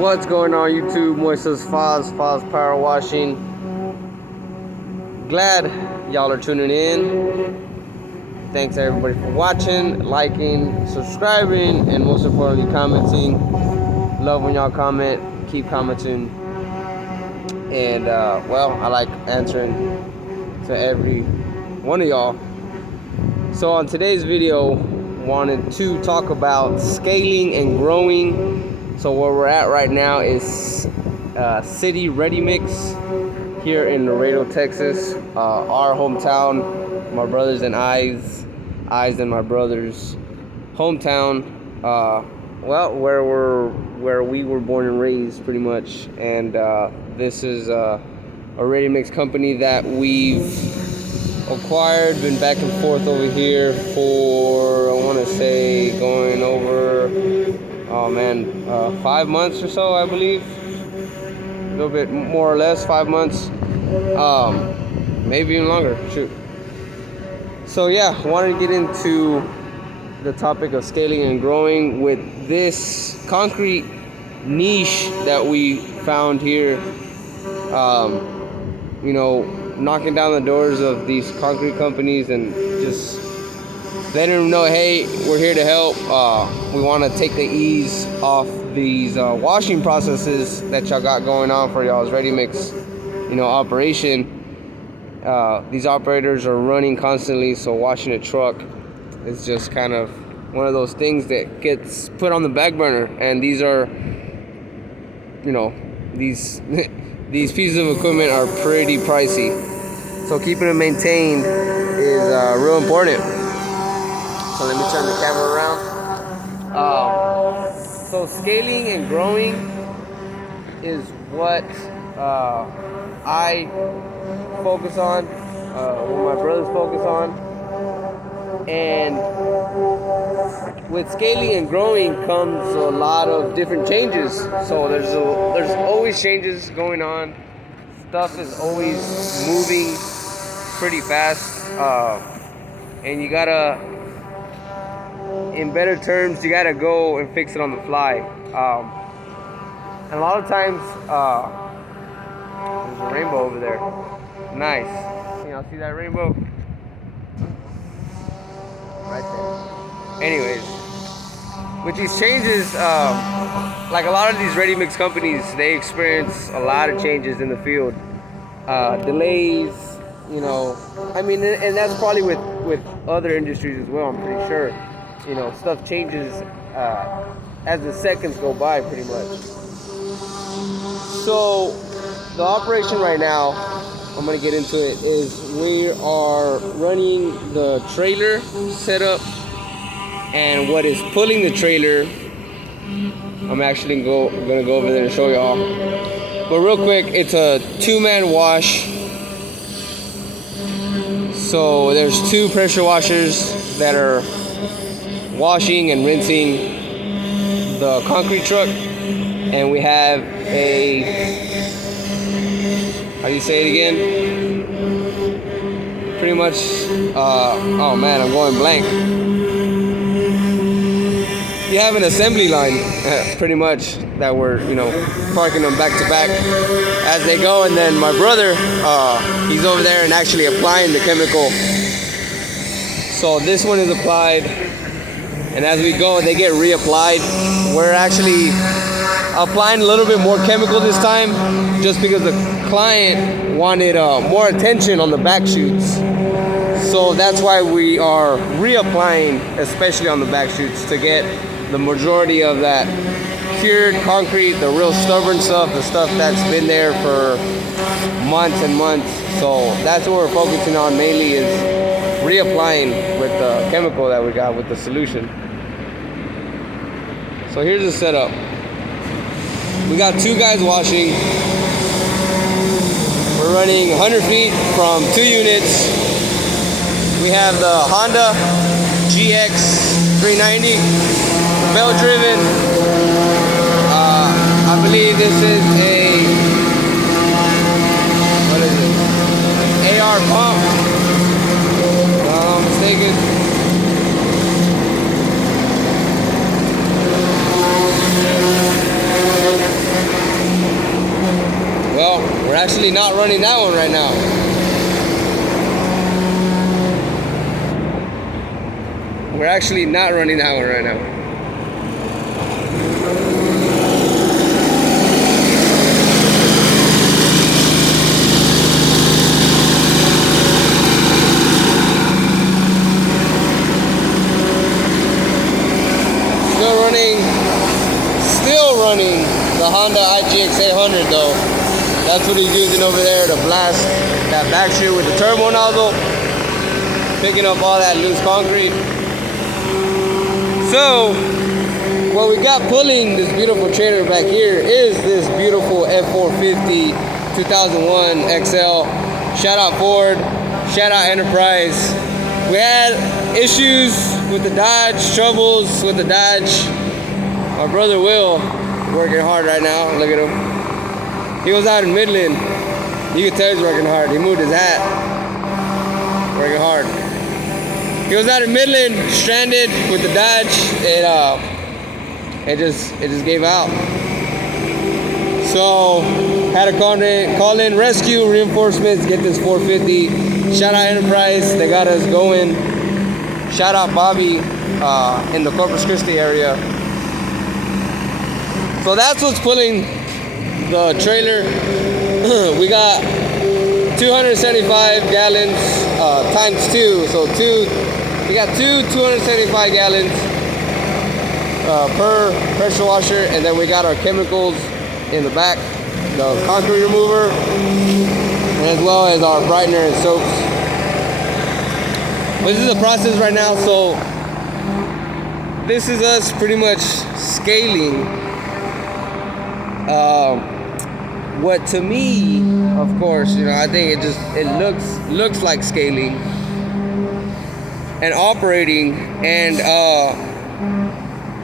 What's going on YouTube? Business Faz Power Washing. Glad y'all are tuning in. Thanks everybody for watching, liking, subscribing, and most importantly commenting. Love when y'all comment. Keep commenting. And well, I like answering to every one of y'all. So on today's video, wanted to talk about scaling and growing. So where we're at right now is City Ready Mix here in Laredo, Texas. Our hometown, my brothers and I's and my brothers' hometown. Well, where we were born and raised, pretty much. And this is a ready mix company that we've acquired. Been back and forth over here for, I want to say, going over 5 months or so, I believe. A little bit more or less, 5 months, maybe even longer. Shoot. So yeah, wanted to get into the topic of scaling and growing with this concrete niche that we found here. Knocking down the doors of these concrete companies and just letting them know, hey, we're here to help. We want to take the ease off these washing processes that y'all got going on for y'all's ready mix, operation. These operators are running constantly, so washing a truck is just kind of one of those things that gets put on the back burner. And these are, these pieces of equipment are pretty pricey. So keeping it maintained is real important. So let me turn the camera around. So scaling and growing is what I focus on, what my brothers focus on. And with scaling and growing comes a lot of different changes. So there's always changes going on. Stuff is always moving pretty fast, and you gotta, in better terms, you gotta go and fix it on the fly. And a lot of times, there's a rainbow over there. Nice. Can y'all see that rainbow? Right there. Anyways, with these changes, like a lot of these ready mix companies, they experience a lot of changes in the field. Delays, and that's probably with other industries as well, I'm pretty sure. Stuff changes as the seconds go by, pretty much. So the operation right now, I'm gonna get into it, is we are running the trailer setup, and what is pulling the trailer, I'm actually gonna go over there and show y'all. But real quick, it's a 2-man wash. So there's 2 pressure washers that are washing and rinsing the concrete truck, and we have a, how do you say it again? Pretty much, oh man, I'm going blank. You have an assembly line, pretty much, that we're, parking them back to back as they go. And then my brother, he's over there and actually applying the chemical. So this one is applied, and as we go, they get reapplied. We're actually applying a little bit more chemical this time, just because the client wanted more attention on the back shoots. So that's why we are reapplying, especially on the back shoots, to get the majority of that cured concrete, the real stubborn stuff, the stuff that's been there for months and months. So that's what we're focusing on mainly, is reapplying with the chemical that we got with the solution. So here's the setup. We got 2 guys washing. We're running 100 feet from 2 units. We have the Honda GX 390, belt driven. I believe this is a, what is it? AR pump. If I'm not mistaken. We're actually not running that one right now. We're actually not running that one right now. Still running the Honda IGX 800 though. That's what he's using over there to blast that back chute with the turbo nozzle, picking up all that loose concrete. So what we got pulling this beautiful trailer back here is this beautiful F450 2001 XL. Shout out Ford, shout out Enterprise. We had issues with the Dodge, troubles with the Dodge. My brother Will working hard right now. Look at him. He was out in Midland. You can tell he's working hard. He moved his hat. Working hard. He was out in Midland, stranded with the Dodge. It just gave out. So had to call in rescue reinforcements, get this 450. Shout out Enterprise, they got us going. Shout out Bobby in the Corpus Christi area. So that's what's pulling the trailer. We got 275 gallons times 2. So we got two 275 gallons per pressure washer, and then we got our chemicals in the back, the concrete remover, as well as our brightener and soaps. This is the process right now. So this is us pretty much scaling. What to me, of course, I think it looks like scaling and operating and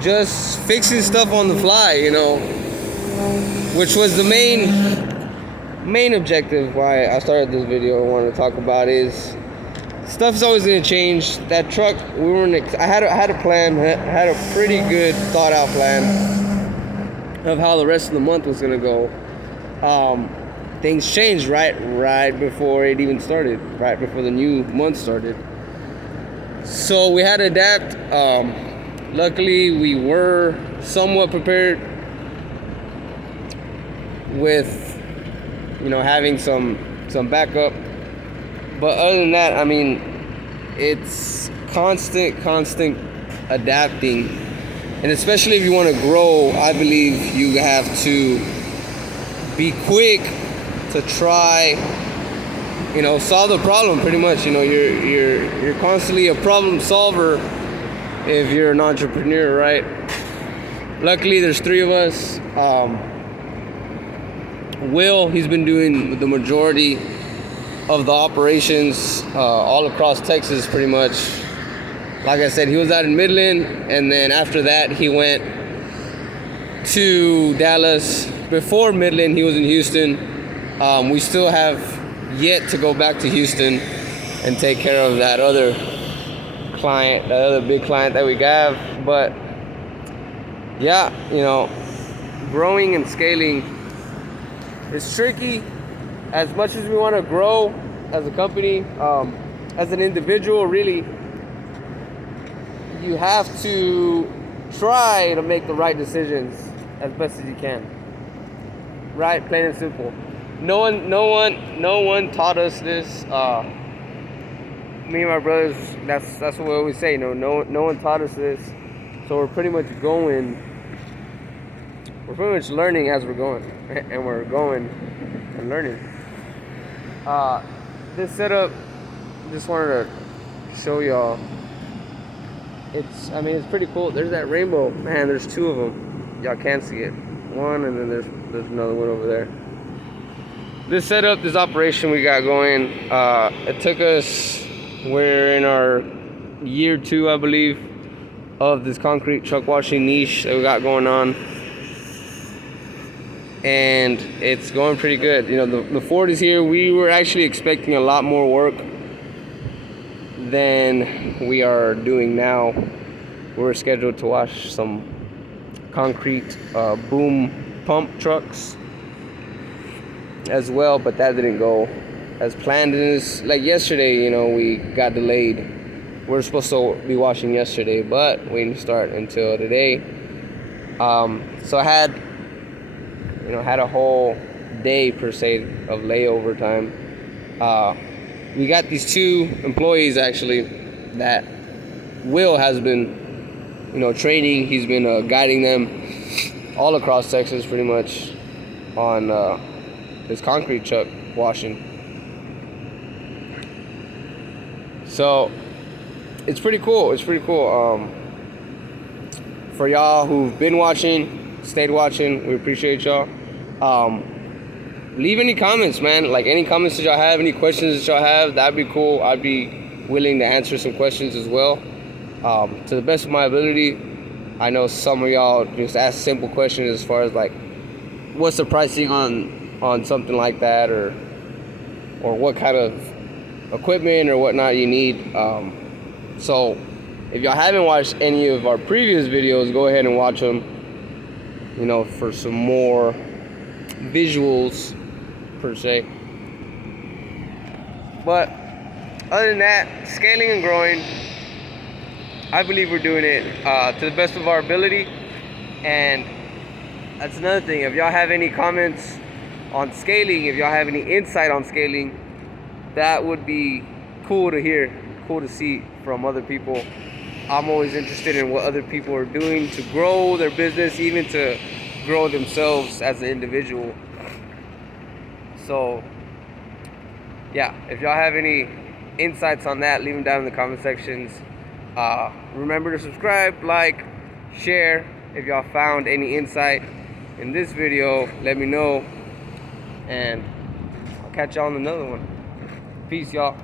just fixing stuff on the fly, which was the main objective why I started this video. I wanted to talk about is stuff's always gonna change. That truck, I had a plan, had a pretty good thought out plan of how the rest of the month was gonna go. Things changed right before it even started, right before the new month started. So we had to adapt. Luckily, we were somewhat prepared with, having some backup. But other than that, it's constant adapting. And especially if you want to grow, I believe you have to be quick to try, solve the problem pretty much. You're constantly a problem solver if you're an entrepreneur, right? Luckily, there's 3 of us. Will, he's been doing the majority of the operations all across Texas pretty much. Like I said, he was out in Midland, and then after that he went to Dallas. Before Midland, he was in Houston. We still have yet to go back to Houston and take care of that other client, that other big client that we have. But yeah, growing and scaling is tricky. As much as we want to grow as a company, as an individual, really, you have to try to make the right decisions as best as you can. Right, plain and simple. No one taught us this. Me and my brothers, that's what we always say. No one taught us this. So we're pretty much learning as we're going, and we're going and learning. This setup, just wanted to show y'all. It's pretty cool. There's that rainbow, man. There's 2 of them. Y'all can't see it. One, and then there's another one over there. This setup, this operation we got going, it took us, we're in our year 2, I believe, of this concrete truck washing niche that we got going on. And it's going pretty good. The Ford is here. We were actually expecting a lot more work than we are doing now. We're scheduled to wash some concrete boom pump trucks. as well, but that didn't go as planned. And it's like yesterday, you know, we got delayed. We're supposed to be washing yesterday, but we didn't start until today. So I had a whole day per se of layover time. We got these 2 employees actually that Will has been, training. He's been guiding them all across Texas pretty much on his concrete truck washing. So it's pretty cool. For y'all who've been watching, stayed watching, we appreciate y'all. Leave any comments, man. Like any comments that y'all have, any questions that y'all have, that'd be cool. I'd be willing to answer some questions as well. To the best of my ability. I know some of y'all just ask simple questions as far as like, what's the pricing on something like that, or what kind of equipment or whatnot you need. So if y'all haven't watched any of our previous videos, go ahead and watch them, for some more visuals per se. But other than that, scaling and growing, I believe we're doing it to the best of our ability. And that's another thing. If y'all have any comments on scaling, if y'all have any insight on scaling, that would be cool to hear, cool to see from other people. I'm always interested in what other people are doing to grow their business, even to grow themselves as an individual. So yeah, if y'all have any insights on that, leave them down in the comment sections. Remember to subscribe, like, share. If y'all found any insight in this video, let me know, and I'll catch y'all on another one. Peace, y'all.